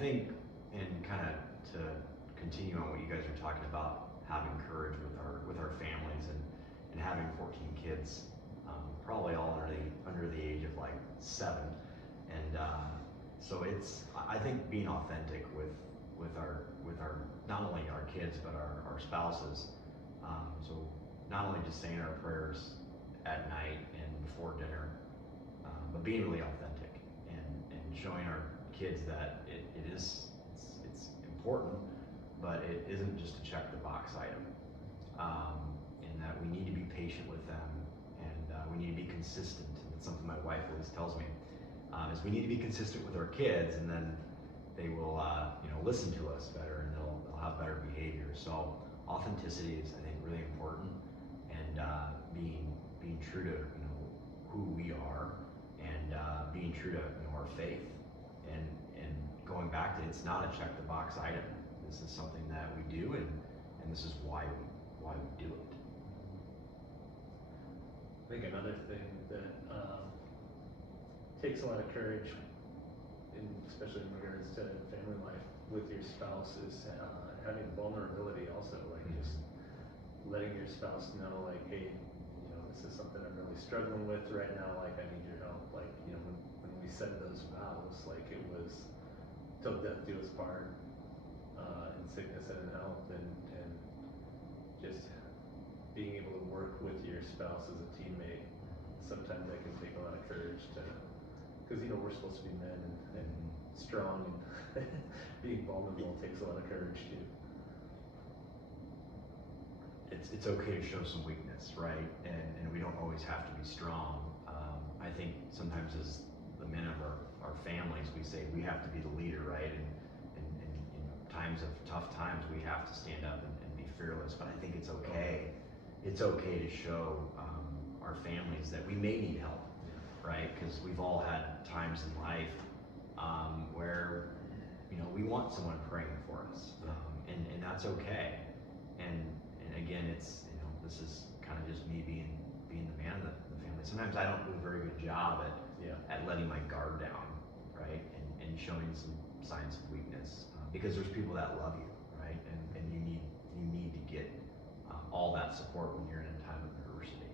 think, and kind of to continue on what you guys are talking about, having courage with our families and having 14 kids, probably all under the age of like 7, and so I think being authentic with our not only our kids but our spouses. So not only just saying our prayers at night and before dinner, but being really authentic and showing our kids that it's important, but it isn't just a check the box item, and that we need to be patient with them, and we need to be consistent. And it's something my wife always tells me, is we need to be consistent with our kids, and then they will listen to us better, and they'll have better behavior. So authenticity is, I think, really important, and being true to who we are, and being true to our faith, and going back to, it's not a check the box item. This is something that we do, and this is why we do it. I think another thing that takes a lot of courage, especially in regards to family life with your spouse, is having vulnerability also, like just letting your spouse know, like, hey, this is something I'm really struggling with right now, like I need your help. Like, when we said those vows, like it was till death do us part, in sickness and in health, and just being able to work with your spouse as a teammate. Sometimes that can take a lot of courage to, because we're supposed to be men and strong, and being vulnerable takes a lot of courage too. It's okay to show some weakness, right? And we don't always have to be strong. I think sometimes as the men of our families, we say we have to be the leader, right? And times of tough times, we have to stand up and be fearless. But I think it's okay. It's okay to show our families that we may need help, right? Because we've all had times in life where we want someone praying for us, and that's okay. And again, it's this is kind of just me being the man of the family. Sometimes I don't do a very good job at letting my guard down, right? And showing some signs of weakness, because there's people that love you, right? And you need to get all that support when you're in a time of adversity.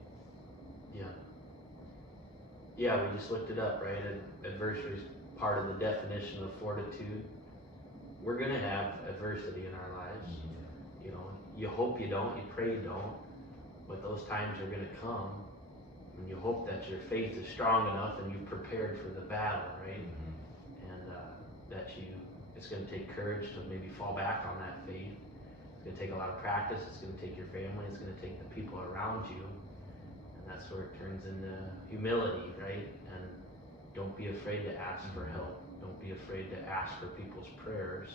Yeah, we just looked it up, right? Adversity is part of the definition of fortitude. We're gonna have adversity in our lives. You hope you don't, you pray you don't, but those times are gonna come, and you hope that your faith is strong enough and you've prepared for the battle, right? And it's gonna take courage to maybe fall back on that faith. It's gonna take a lot of practice. It's gonna take your family. It's gonna take the people around you, and that's where it turns into humility, right? And don't be afraid to ask for help. Don't be afraid to ask for people's prayers.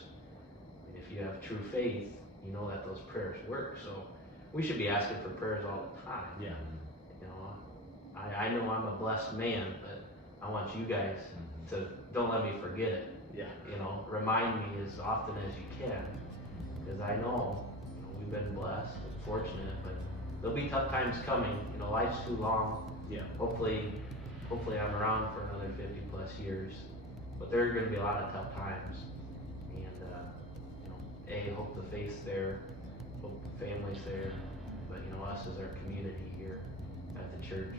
And if you have true faith, you know that those prayers work. So we should be asking for prayers all the time. Yeah. I know I'm a blessed man, but I want you guys to don't let me forget it. Yeah. Remind me as often as you can, because I know we've been blessed and fortunate, but there'll be tough times coming. Life's too long. Yeah. Hopefully I'm around for another 50 plus years, but there are going to be a lot of tough times. And hope the faith's there, hope the family's there, but us as our community here at the church,